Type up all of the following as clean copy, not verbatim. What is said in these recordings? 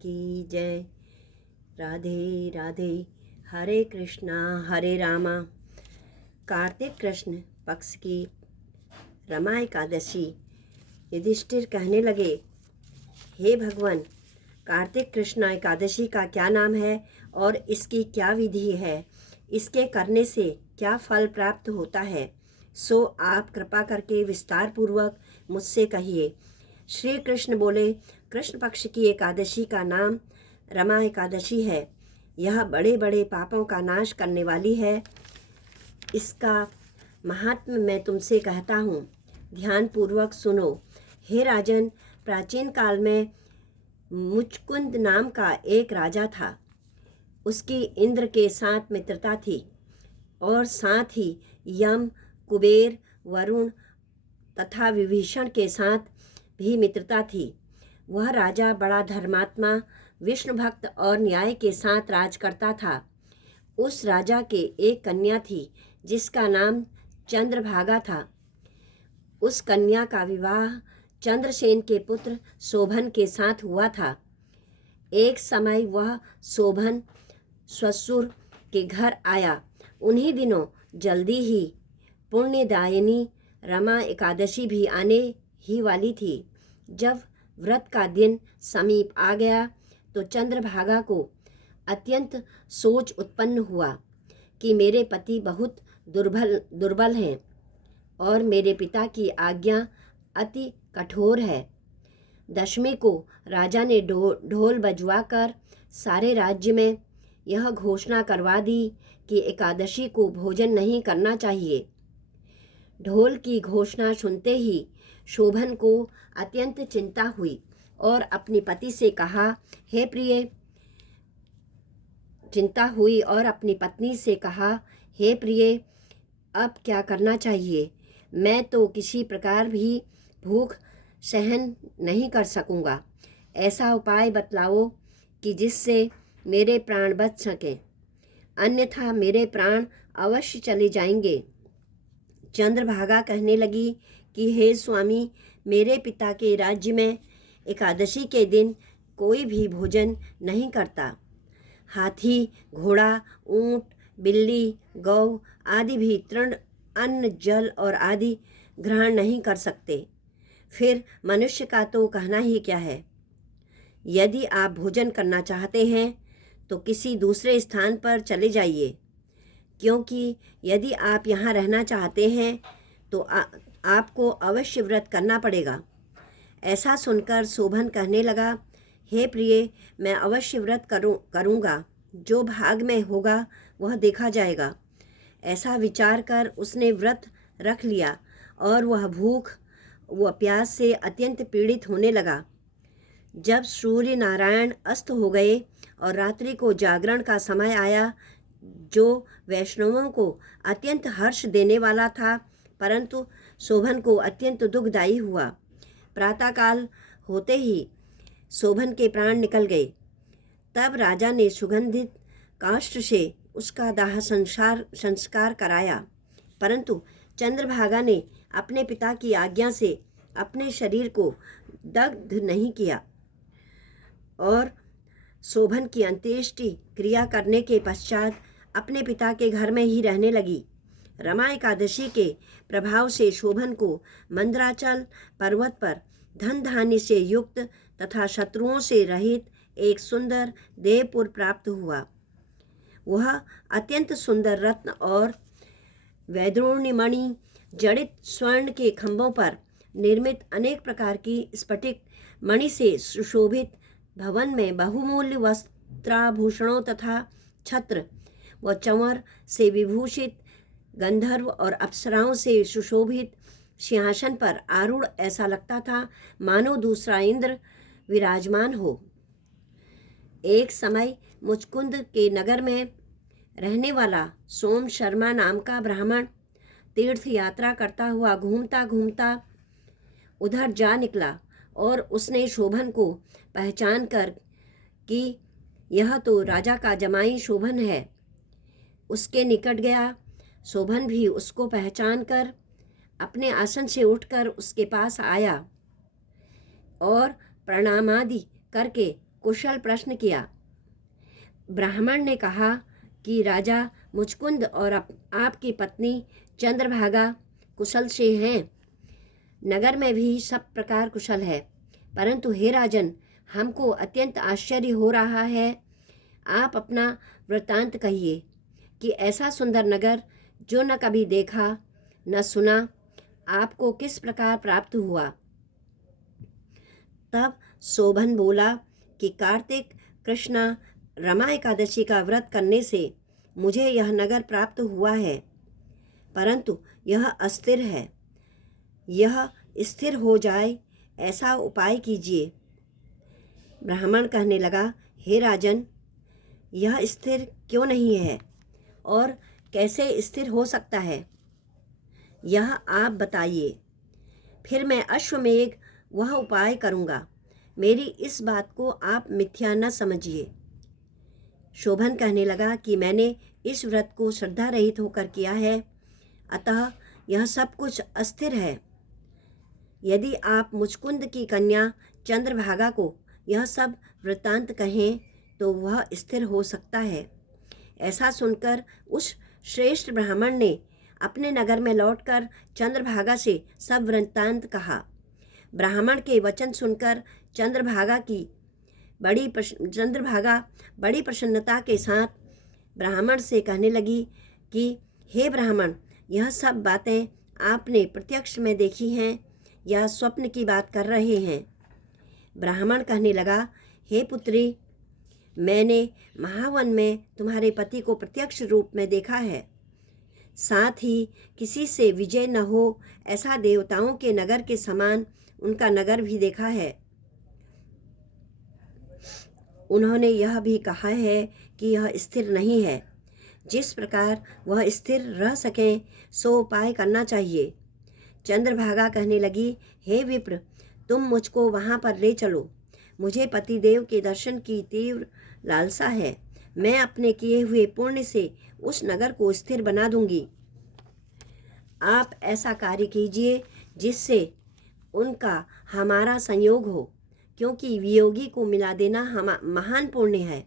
की जय। राधे राधे। हरे कृष्णा हरे रामा। कार्तिक कृष्ण पक्ष की रमा एकादशी। युधिष्ठिर कहने लगे, हे भगवान, कार्तिक कृष्ण एकादशी का क्या नाम है और इसकी क्या विधि है? इसके करने से क्या फल प्राप्त होता है? सो आप कृपा करके विस्तार पूर्वक मुझसे कहिए। श्री कृष्ण बोले, कृष्ण पक्ष की एकादशी का नाम रमा एकादशी है। यह बड़े बड़े पापों का नाश करने वाली है। इसका महात्म्य मैं तुमसे कहता हूँ, ध्यान पूर्वक सुनो। हे राजन, प्राचीन काल में मुचकुंद नाम का एक राजा था। उसकी इंद्र के साथ मित्रता थी और साथ ही यम, कुबेर, वरुण तथा विभीषण के साथ भी मित्रता थी। वह राजा बड़ा धर्मात्मा, विष्णु भक्त और न्याय के साथ राज करता था। उस राजा के एक कन्या थी जिसका नाम चंद्रभागा था। उस कन्या का विवाह चंद्रसेन के पुत्र शोभन के साथ हुआ था। एक समय वह शोभन ससुर के घर आया। उन्हीं दिनों जल्दी ही पुण्यदायिनी रमा एकादशी भी आने ही वाली थी। जब व्रत का दिन समीप आ गया तो चंद्रभागा को अत्यंत सोच उत्पन्न हुआ कि मेरे पति बहुत दुर्बल हैं और मेरे पिता की आज्ञा अति कठोर है। दशमी को राजा ने ढोल बजवाकर सारे राज्य में यह घोषणा करवा दी कि एकादशी को भोजन नहीं करना चाहिए। ढोल की घोषणा सुनते ही शोभन को अत्यंत चिंता हुई और अपने पति से कहा, हे प्रिय, चिंता हुई और अपनी पत्नी से कहा, हे प्रिय, अब क्या करना चाहिए? मैं तो किसी प्रकार भी भूख सहन नहीं कर सकूंगा। ऐसा उपाय बतलाओ कि जिससे मेरे प्राण बच सके, अन्यथा मेरे प्राण अवश्य चले जाएंगे। चंद्रभागा कहने लगी कि हे स्वामी, मेरे पिता के राज्य में एकादशी के दिन कोई भी भोजन नहीं करता। हाथी, घोड़ा, ऊंट, बिल्ली, गौ आदि भी तृण, अन्न, जल और आदि ग्रहण नहीं कर सकते। फिर मनुष्य का तो कहना ही क्या है। यदि आप भोजन करना चाहते हैं तो किसी दूसरे स्थान पर चले जाइए, क्योंकि यदि आप यहाँ रहना चाहते हैं तो आपको अवश्य व्रत करना पड़ेगा। ऐसा सुनकर शोभन कहने लगा, हे प्रिय, मैं अवश्य व्रत करूँगा। जो भाग में होगा वह देखा जाएगा। ऐसा विचार कर उसने व्रत रख लिया और वह प्यास से अत्यंत पीड़ित होने लगा। जब सूर्य नारायण अस्त हो गए और रात्रि को जागरण का समय आया, जो वैष्णवों को अत्यंत हर्ष देने वाला था, परंतु शोभन को अत्यंत दुखदायी हुआ। प्रातःकाल होते ही शोभन के प्राण निकल गए। तब राजा ने सुगंधित काष्ठ से उसका दाह संस्कार कराया, परंतु चंद्रभागा ने अपने पिता की आज्ञा से अपने शरीर को दग्ध नहीं किया और शोभन की अंत्येष्टि क्रिया करने के पश्चात अपने पिता के घर में ही रहने लगी। रमा एकादशी के प्रभाव से शोभन को मंदराचल पर्वत पर धन धान्य से युक्त तथा शत्रुओं से रहित एक सुंदर देवपुर प्राप्त हुआ। वह अत्यंत सुंदर रत्न और वैदूर्णिमणि जड़ित स्वर्ण के खंभों पर निर्मित अनेक प्रकार की स्फटिक मणि से सुशोभित भवन में बहुमूल्य वस्त्राभूषणों तथा छत्र व चंवर से विभूषित गंधर्व और अप्सराओं से सुशोभित सिंहासन पर आरूढ़ ऐसा लगता था मानो दूसरा इंद्र विराजमान हो। एक समय मुचकुंद के नगर में रहने वाला सोम शर्मा नाम का ब्राह्मण तीर्थ यात्रा करता हुआ घूमता घूमता उधर जा निकला और उसने शोभन को पहचान कर कि यह तो राजा का जमाई शोभन है, उसके निकट गया। शोभन भी उसको पहचान कर अपने आसन से उठकर उसके पास आया और प्रणामादि करके कुशल प्रश्न किया। ब्राह्मण ने कहा कि राजा मुचकुंद और आपकी पत्नी चंद्रभागा कुशल से हैं। नगर में भी सब प्रकार कुशल है, परंतु हे राजन, हमको अत्यंत आश्चर्य हो रहा है। आप अपना वृत्तांत कहिए कि ऐसा सुंदर नगर जो न कभी देखा न सुना, आपको किस प्रकार प्राप्त हुआ। तब शोभन बोला कि कार्तिक कृष्णा रमा एकादशी का व्रत करने से मुझे यह नगर प्राप्त हुआ है, परंतु यह अस्थिर है। यह स्थिर हो जाए ऐसा उपाय कीजिए। ब्राह्मण कहने लगा, हे राजन, यह स्थिर क्यों नहीं है और कैसे स्थिर हो सकता है, यह आप बताइए, फिर मैं अश्वमेघ वह उपाय करूँगा। मेरी इस बात को आप मिथ्या न समझिए। शोभन कहने लगा कि मैंने इस व्रत को श्रद्धा रहित होकर किया है, अतः यह सब कुछ अस्थिर है। यदि आप मुचकुंद की कन्या चंद्रभागा को यह सब वृत्तांत कहें तो वह स्थिर हो सकता है। ऐसा सुनकर उस श्रेष्ठ ब्राह्मण ने अपने नगर में लौटकर चंद्रभागा से सब वृत्तांत कहा। ब्राह्मण के वचन सुनकर चंद्रभागा बड़ी प्रसन्नता के साथ ब्राह्मण से कहने लगी कि हे ब्राह्मण, यह सब बातें आपने प्रत्यक्ष में देखी हैं या स्वप्न की बात कर रहे हैं। ब्राह्मण कहने लगा, हे पुत्री, मैंने महावन में तुम्हारे पति को प्रत्यक्ष रूप में देखा है, साथ ही किसी से विजय न हो ऐसा देवताओं के नगर के समान उनका नगर भी देखा है। उन्होंने यह भी कहा है कि यह स्थिर नहीं है। जिस प्रकार वह स्थिर रह सकें सो उपाय करना चाहिए। चंद्रभागा कहने लगी, हे विप्र, तुम मुझको वहाँ पर ले चलो। मुझे पतिदेव के दर्शन की तीव्र लालसा है। मैं अपने किए हुए पुण्य से उस नगर को स्थिर बना दूंगी। आप ऐसा कार्य कीजिए जिससे उनका हमारा संयोग हो, क्योंकि वियोगी को मिला देना महान पुण्य है।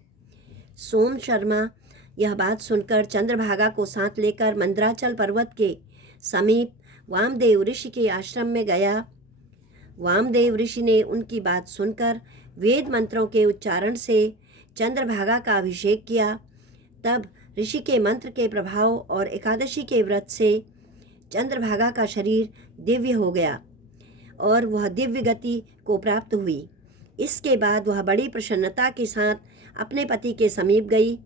सोम शर्मा यह बात सुनकर चंद्रभागा को साथ लेकर मंदराचल पर्वत के समीप वामदेव ऋषि के आश्रम में गया। वामदेव ऋषि ने उनकी बात सुनकर वेद मंत्रों के उच्चारण से चंद्रभागा का अभिषेक किया। तब ऋषि के मंत्र के प्रभाव और एकादशी के व्रत से चंद्रभागा का शरीर दिव्य हो गया और वह दिव्य गति को प्राप्त हुई। इसके बाद वह बड़ी प्रसन्नता के साथ अपने पति के समीप गई।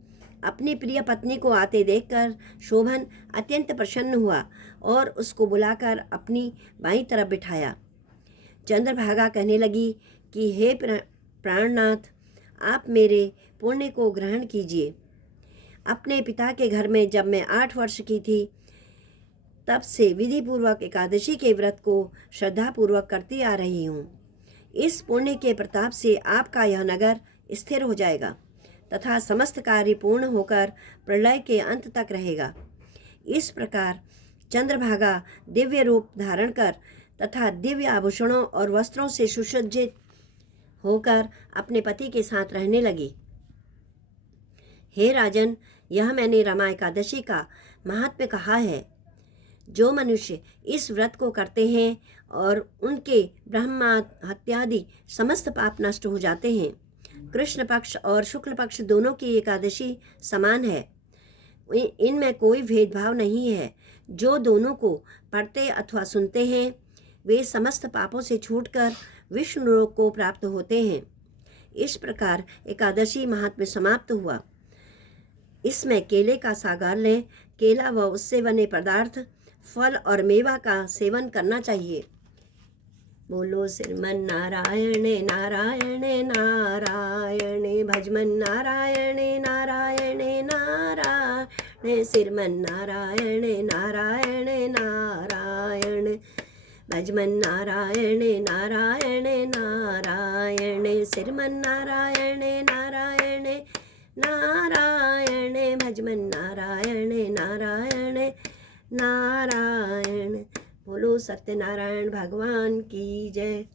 अपनी प्रिय पत्नी को आते देखकर शोभन अत्यंत प्रसन्न हुआ और उसको बुलाकर अपनी बाईं तरफ बिठाया। चंद्रभागा कहने लगी कि हे प्राणनाथ, आप मेरे पुण्य को ग्रहण कीजिए। अपने पिता के घर में जब मैं 8 वर्ष की थी, तब से विधिपूर्वक एकादशी के व्रत को श्रद्धापूर्वक करती आ रही हूँ। इस पुण्य के प्रताप से आपका यह नगर स्थिर हो जाएगा तथा समस्त कार्य पूर्ण होकर प्रलय के अंत तक रहेगा। इस प्रकार चंद्रभागा दिव्य रूप धारण कर तथा दिव्य आभूषणों और वस्त्रों से सुसज्जित होकर अपने पति के साथ रहने लगी। हे राजन, यह मैंने रमा एकादशी का महात्म्य कहा है। जो मनुष्य इस व्रत को करते हैं और उनके ब्रह्मा हत्यादि समस्त पाप नष्ट हो जाते हैं। कृष्ण पक्ष और शुक्ल पक्ष दोनों की एकादशी समान है, इनमें कोई भेदभाव नहीं है। जो दोनों को पढ़ते अथवा सुनते हैं वे समस्त पापों से छूटकर विष्णु लोक को प्राप्त होते हैं। इस प्रकार एकादशी महात्म्य समाप्त हुआ। इसमें केले का सागर लें, केला व उससे बने पदार्थ, फल और मेवा का सेवन करना चाहिए। बोलो श्रीमन नारायण नारायण नारायण, भजमन नारायण नारायण नारायण, श्रीमन नारायण नारायण नारायण, भजमन नारायण नारायण नारायण, श्रीमन नारायण नारायण नारायण, भजमन नारायण नारायण नारायण। बोलो सत्यनारायण भगवान की जय।